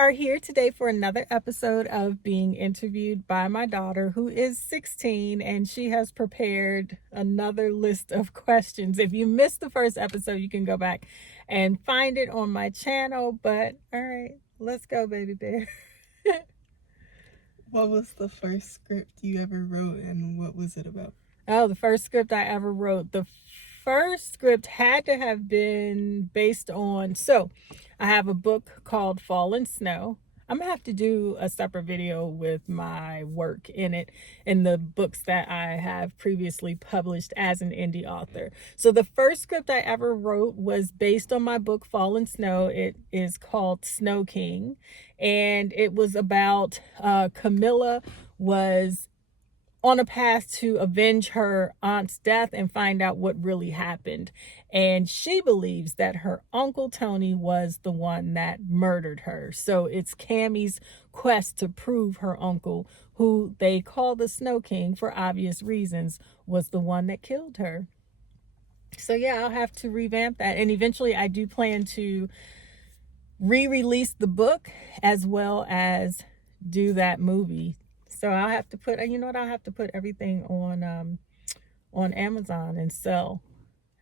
are here today for another episode of being interviewed by my daughter, who is 16, and she has prepared another list of questions. If you missed the first episode, you can go back and find it on my channel. But all right, let's go, baby bear. What was the first script you ever wrote, and what was it about? Oh, the first script I ever wrote. The first script had to have been based on, I have a book called Fallen Snow. I'm gonna have to do a separate video with my work in it, in the books that I have previously published as an indie author. So the first script I ever wrote was based on my book Fallen Snow. It is called Snow King, and it was about Camilla was on a path to avenge her aunt's death and find out what really happened. And she believes that her uncle Tony was the one that murdered her. So it's Cammie's quest to prove her uncle, who they call the Snow King for obvious reasons, was the one that killed her. So yeah, I'll have to revamp that. And eventually I do plan to re-release the book as well as do that movie. So I'll have to put, I'll have to put everything on Amazon and sell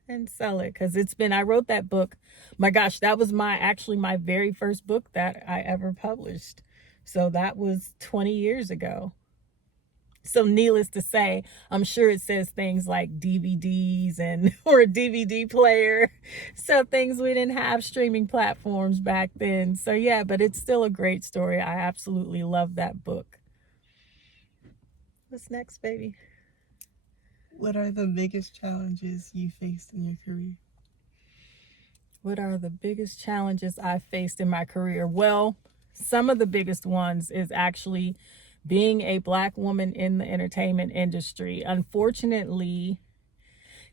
it, because I wrote that book. My gosh, that was my very first book that I ever published. So that was 20 years ago. So needless to say, I'm sure it says things like DVDs or a DVD player. So things we didn't have, streaming platforms back then. So yeah, but it's still a great story. I absolutely love that book. What's next, baby? What are the biggest challenges you faced in your career? What are the biggest challenges I faced in my career? Well, some of the biggest ones is actually being a Black woman in the entertainment industry. Unfortunately,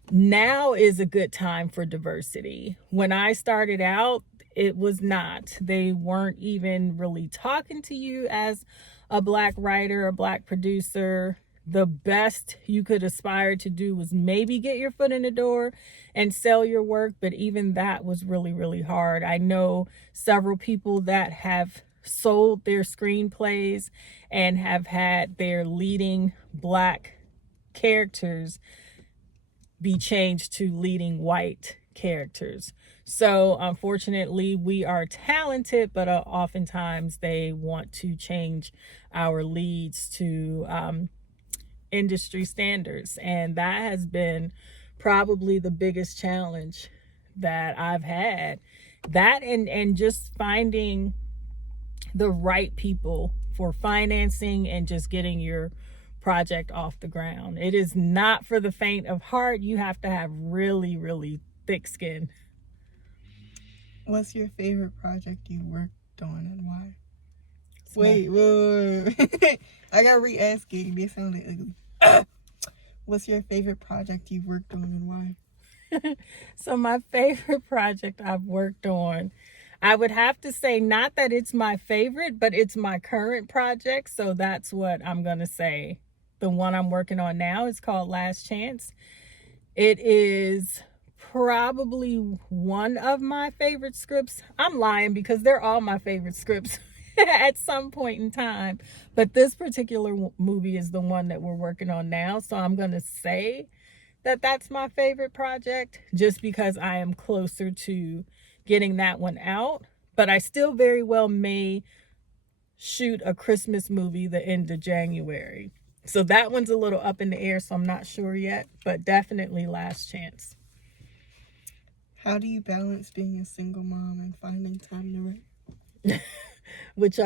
now is a good time for diversity. When I started out, it was not. They weren't even really talking to you as a Black writer, a Black producer. The best you could aspire to do was maybe get your foot in the door and sell your work, but even that was really, really hard. I know several people that have sold their screenplays and have had their leading Black characters be changed to leading white characters. So unfortunately, we are talented, but oftentimes they want to change our leads to industry standards. And that has been probably the biggest challenge that I've had. That and just finding the right people for financing and just getting your project off the ground. It is not for the faint of heart. You have to have really, really thick skin. What's your favorite project you worked on and why? Wait. I gotta re-ask it. They sounded ugly. What's your favorite project you've worked on and why? So my favorite project I've worked on, I would have to say not that it's my favorite, but it's my current project. So that's what I'm going to say. The one I'm working on now is called Last Chance. It is probably one of my favorite scripts. I'm lying because they're all my favorite scripts at some point in time. But this particular movie is the one that we're working on now. So I'm going to say that that's my favorite project just because I am closer to getting that one out. But I still very well may shoot a Christmas movie the end of January. So that one's a little up in the air, so I'm not sure yet, but definitely Last Chance. How do you balance being a single mom and finding time to write? With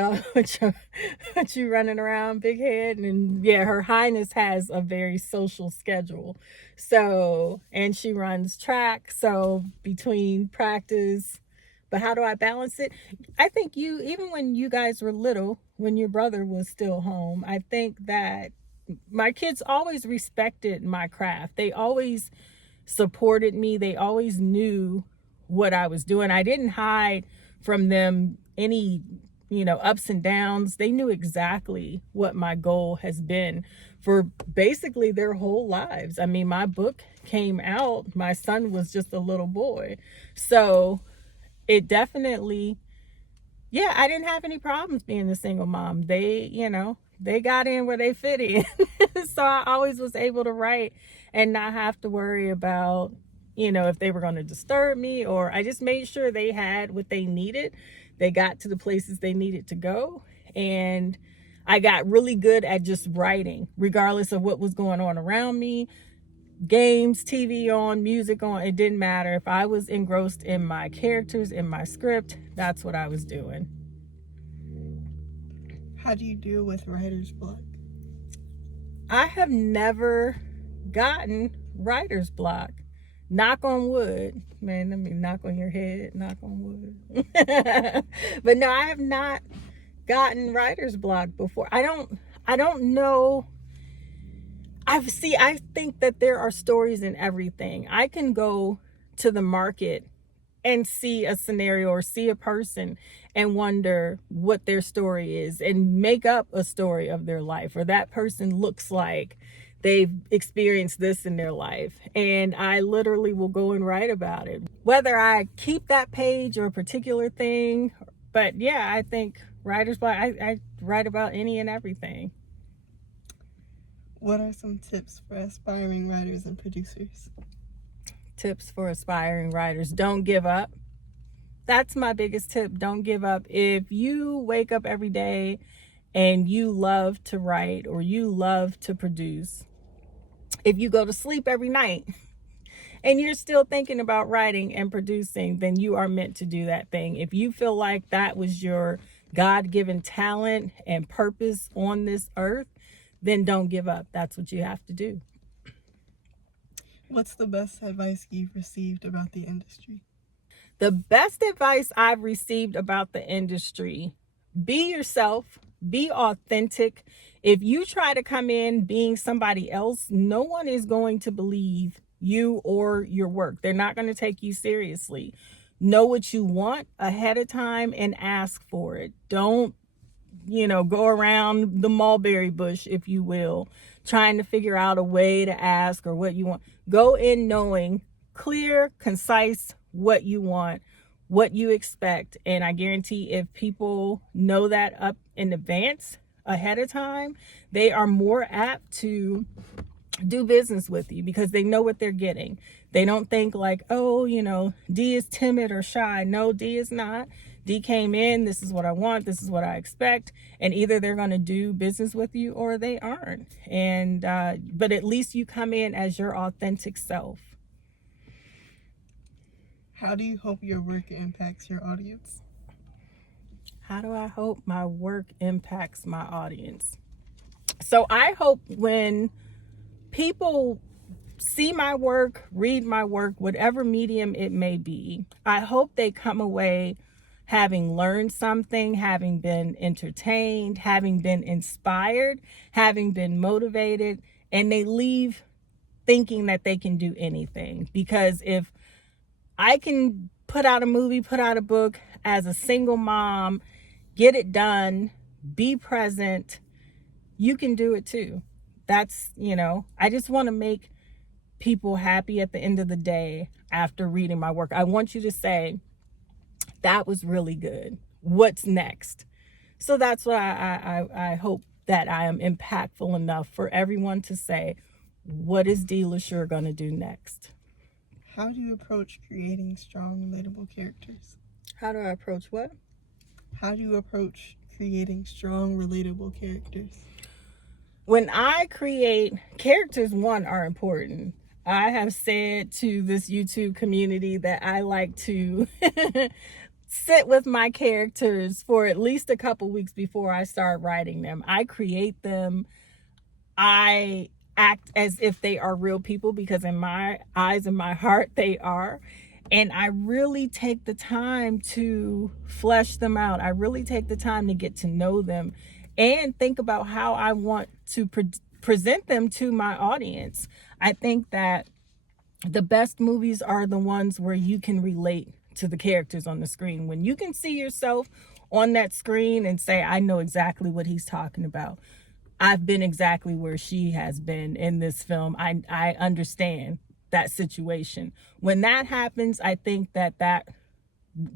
you running around big head. And yeah, Her Highness has a very social schedule. So, and she runs track. So between practice, but how do I balance it? I think even when you guys were little, when your brother was still home, I think that my kids always respected my craft. They always supported me. They always knew what I was doing. I didn't hide from them any, ups and downs. They knew exactly what my goal has been for basically their whole lives. I mean, my book came out, my son was just a little boy. So it definitely yeah, I didn't have any problems being a single mom. They got in where they fit in. So I always was able to write and not have to worry about, if they were going to disturb me, or I just made sure they had what they needed. They got to the places they needed to go. And I got really good at just writing, regardless of what was going on around me. Games, TV on, music on, it didn't matter. If I was engrossed in my characters, in my script, that's what I was doing. How do you deal with writer's block? I have never gotten writer's block. Knock on wood. Man, let me knock on your head. Knock on wood. But no, I have not gotten writer's block before. I don't know. I think that there are stories in everything. I can go to the market and see a scenario or see a person and wonder what their story is and make up a story of their life, or that person looks like they've experienced this in their life, and I literally will go and write about it, whether I keep that page or a particular thing. But yeah, I think writer's block, I write about any and everything. What are some tips for aspiring writers and producers? Tips for aspiring writers: don't give up. That's my biggest tip. Don't give up. If you wake up every day and you love to write or you love to produce, if you go to sleep every night and you're still thinking about writing and producing, then you are meant to do that thing. If you feel like that was your God-given talent and purpose on this earth, then don't give up. That's what you have to do. What's the best advice you've received about the industry? The best advice I've received about the industry: be yourself, be authentic. If you try to come in being somebody else, no one is going to believe you or your work. They're not going to take you seriously. Know what you want ahead of time and ask for it. Don't go around the mulberry bush, if you will, trying to figure out a way to ask or what you want. Go in knowing clear, concise what you want, what you expect. And I guarantee if people know that up in advance, ahead of time, they are more apt to do business with you because they know what they're getting. They don't think like, oh, D is timid or shy. No, D is not. D came in, this is what I want, this is what I expect, and either they're going to do business with you or they aren't. And but at least you come in as your authentic self. How do you hope your work impacts your audience? How do I hope my work impacts my audience? So I hope when people see my work, read my work, whatever medium it may be, I hope they come away having learned something, having been entertained, having been inspired, having been motivated, and they leave thinking that they can do anything. Because if I can put out a movie, put out a book as a single mom, get it done, be present, you can do it too. That's, I just want to make people happy at the end of the day after reading my work. I want you to say, that was really good. What's next? So that's what I hope, that I am impactful enough for everyone to say, what is D. LaSure going to do next? How do you approach creating strong, relatable characters? How do I approach what? How do you approach creating strong, relatable characters? When I create characters, one, are important. I have said to this YouTube community that I like to sit with my characters for at least a couple weeks before I start writing them. I create them. I act as if they are real people, because in my eyes and my heart, they are. And I really take the time to flesh them out. I really take the time to get to know them and think about how I want to present them to my audience. I think that the best movies are the ones where you can relate to the characters on the screen. When you can see yourself on that screen and say, I know exactly what he's talking about. I've been exactly where she has been in this film. I understand that situation. When that happens, I think that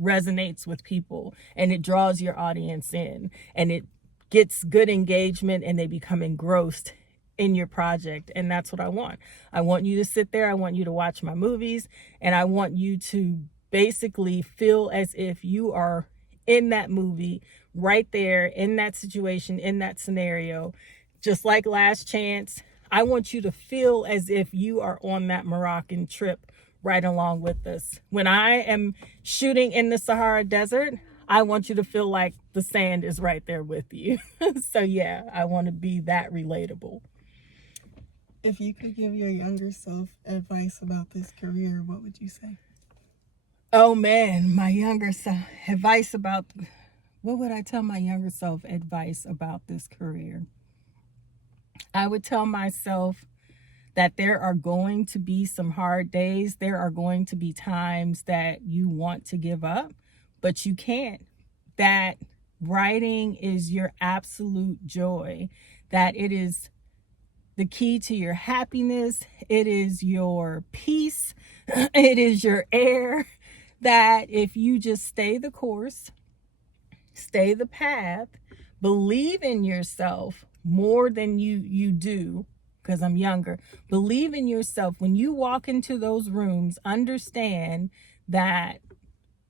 resonates with people and it draws your audience in and it gets good engagement and they become engrossed in your project. And that's what I want. I want you to sit there. I want you to watch my movies, and I want you to basically feel as if you are in that movie right there, in that situation, in that scenario. Just like Last Chance, I want you to feel as if you are on that Moroccan trip right along with us. When I am shooting in the Sahara Desert, I want you to feel like the sand is right there with you. So yeah, I want to be that relatable. If you could give your younger self advice about this career, what would you say? Oh man, my younger self, advice about, what would I tell my younger self advice about this career? I would tell myself that there are going to be some hard days. There are going to be times that you want to give up, but you can't. That writing is your absolute joy, that it is the key to your happiness. It is your peace. It is your air. That if you just stay the course, stay the path, believe in yourself more than you do, because I'm younger, believe in yourself. When you walk into those rooms, understand that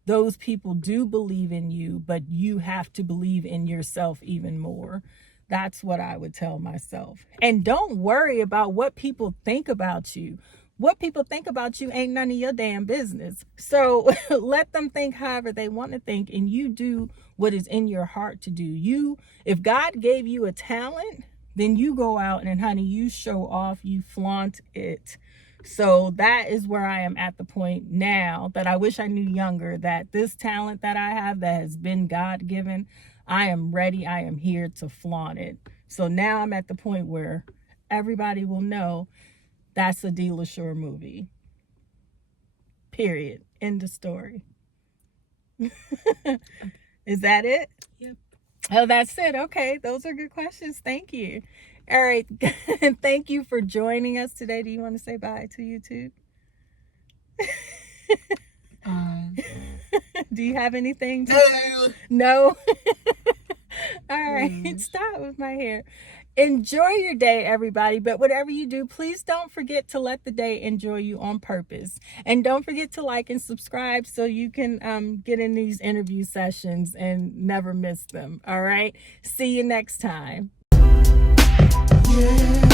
those people do believe in you, but you have to believe in yourself even more. That's what I would tell myself. And don't worry about what people think about you. What people think about you ain't none of your damn business. So let them think however they want to think, and you do what is in your heart to do. If God gave you a talent, then you go out and honey, you show off, you flaunt it. So that is where I am at the point now that I wish I knew younger, that this talent that I have that has been God given, I am ready. I am here to flaunt it. So now I'm at the point where everybody will know that's a D. LaSure movie. Period. End of story. Is that it? Yep. Oh, that's it. Okay. Those are good questions. Thank you. All right. Thank you for joining us today. Do you want to say bye to YouTube? Do you have anything to No. All right. Stop with my hair. Enjoy your day, everybody. But whatever you do, please don't forget to let the day enjoy you on purpose. And don't forget to like and subscribe so you can get in these interview sessions and never miss them. All right. See you next time. Yeah.